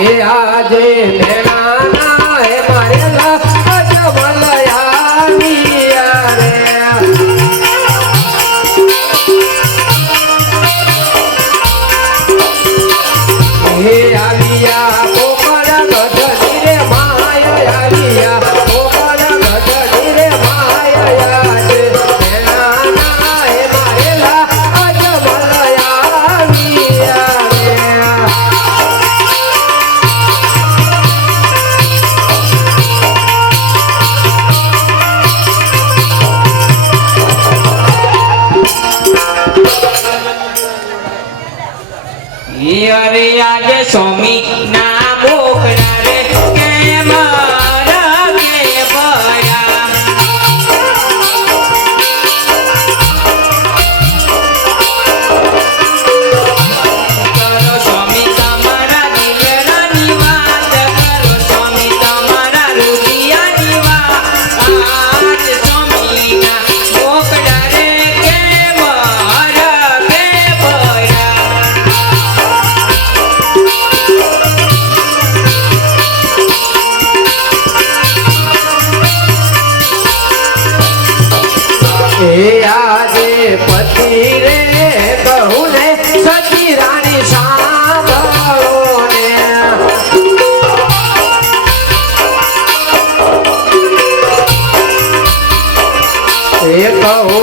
એ આજે મેળા एक हो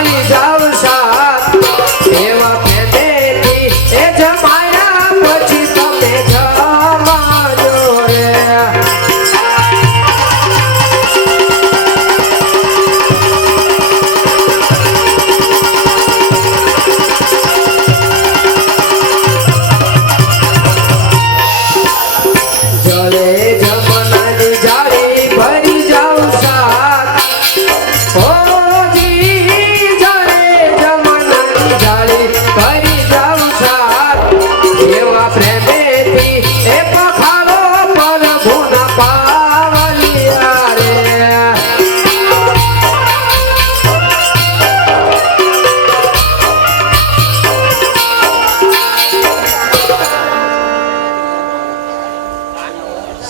আমি ঝালসা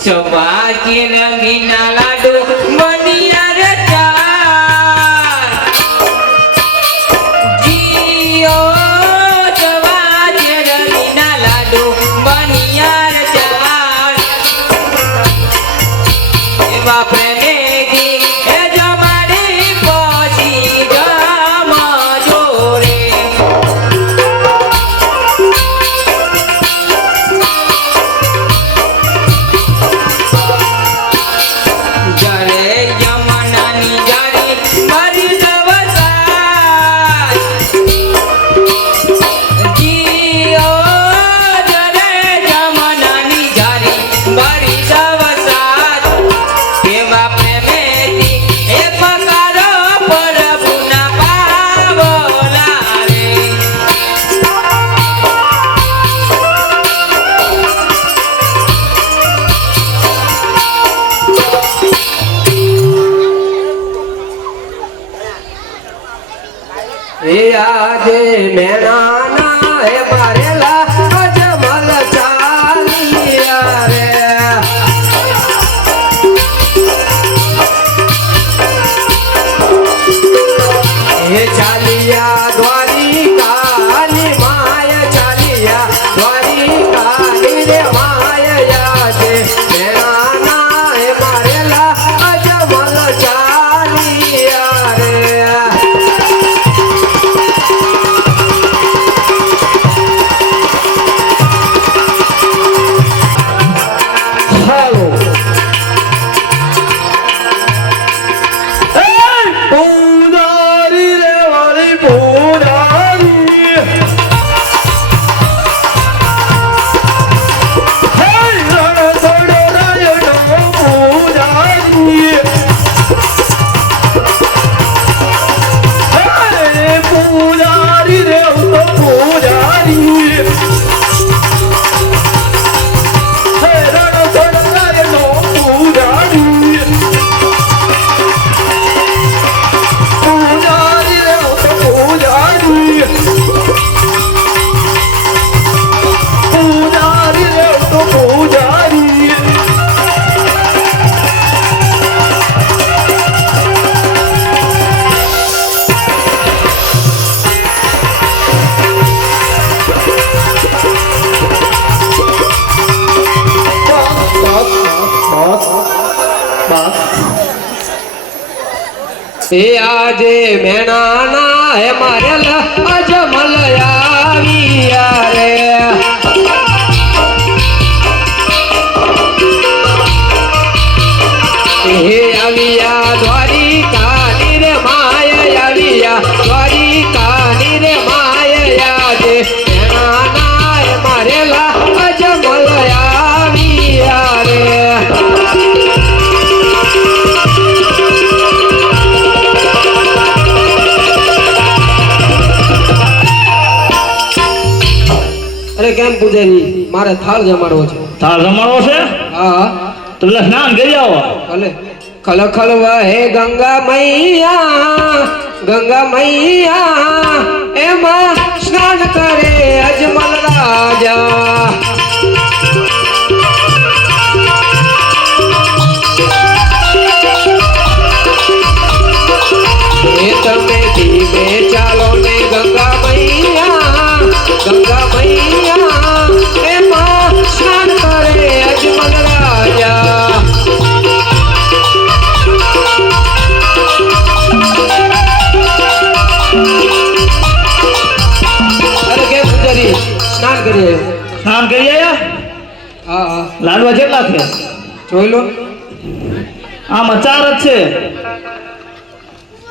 ચવા કે રંગીના રંગીના લાડુ બનિયા રે એવા પ્રેમ આજે મેણાના હે મારેલા અજમલ ચાલિયા રે. હે ચાલિયા દ્વારિકાની માય ચાલિયા દ્વારિકાની રે આજે મેણાના હે મારે અજમલ આવ્યા રે હે આવ્યા દ્વારિકાની રે માય આવ્યા દ્વારિકાની રે માયા આજે અરે કેમ પૂજારી મારે થાળ જમાડવો છે. થાળ જમાડવો છે? હા. તો સ્નાન કરી આવો. ભલે ખલ ખલ વહે ગંગા મૈયા ગંગા મૈયા એમાં સ્નાન કરે અજમલ રાજા. કરી આવ્યો સ્નાન કરી હા હા. લાડવા કેટલા છે? જોઈ લો. આમાં ચાર જ છે.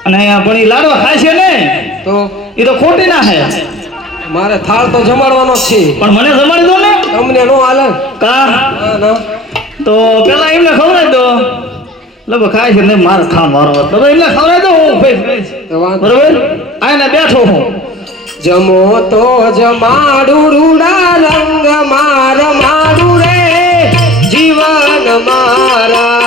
અને પણ એ લાડવા ખાય છે ને? તો? એ તો ખોટી ના છે. મારે થાળ તો જમાડવાનો જ છે. પણ મને જમાડી દો ને. તમને નો હાલે. કા? તો પેલા એમને ખવડાવી દો. લગભગ ખાય છે ને મારે ખાવાનું વારો તો એમને ખવડાવી દો હું બરોબર? આને બેઠો હું. જમો તો જમાડું રૂડા રંગ માર મારું રે જીવન મારા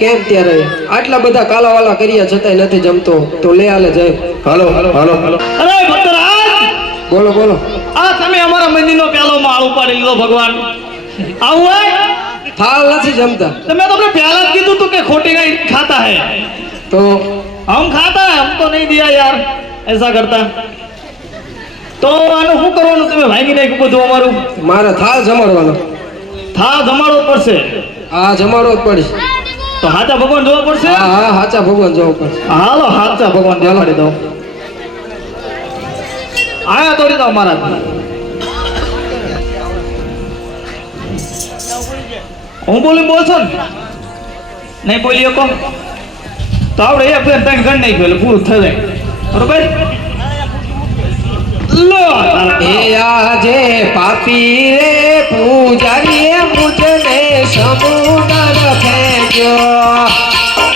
કેમ ત્યારે? આટલા બધા કાલાવાલા કર્યા છતાંય નથી જમતો. તો લે આલે જય. હાલો હાલો. અરે ભક્તરાજ બોલો બોલો. આ તમે અમારા મંદિરનો પેલો માળ ઉપાડી લીધો ભગવાન. આવું હોય? ફાલ નથી જમતા. તમે તમને પહેલા જ કીધું તું કે ખોટી ગાય ખાતા હે. તો? હમ ખાતા હે હમ તો નહીં દિયા યાર. એસા કરતા. તો આનું શું કરવાનું? તમે ભાગી નાખ્યું બધું અમારું. મારે થાળ જમાડવાનો. થાળ જમાડવો પડશે. હા જમાડવો જ પડશે. તો હાચા ભગવાન જોવા પડશે? હા હા સાચા ભગવાન જોવા પડશે. હાલો હાચા ભગવાન દેખાડી દો આયા તોડી દો મારા હું બોલી બોલશો ને? નહીં બોલી શકો તો આપણે એક બે ત્રણ ગણ નહીં એટલે પૂરું થઈ જાય. બરોબર? લો એ આજે પાપી રે પૂજારી મુજને સમુદર એ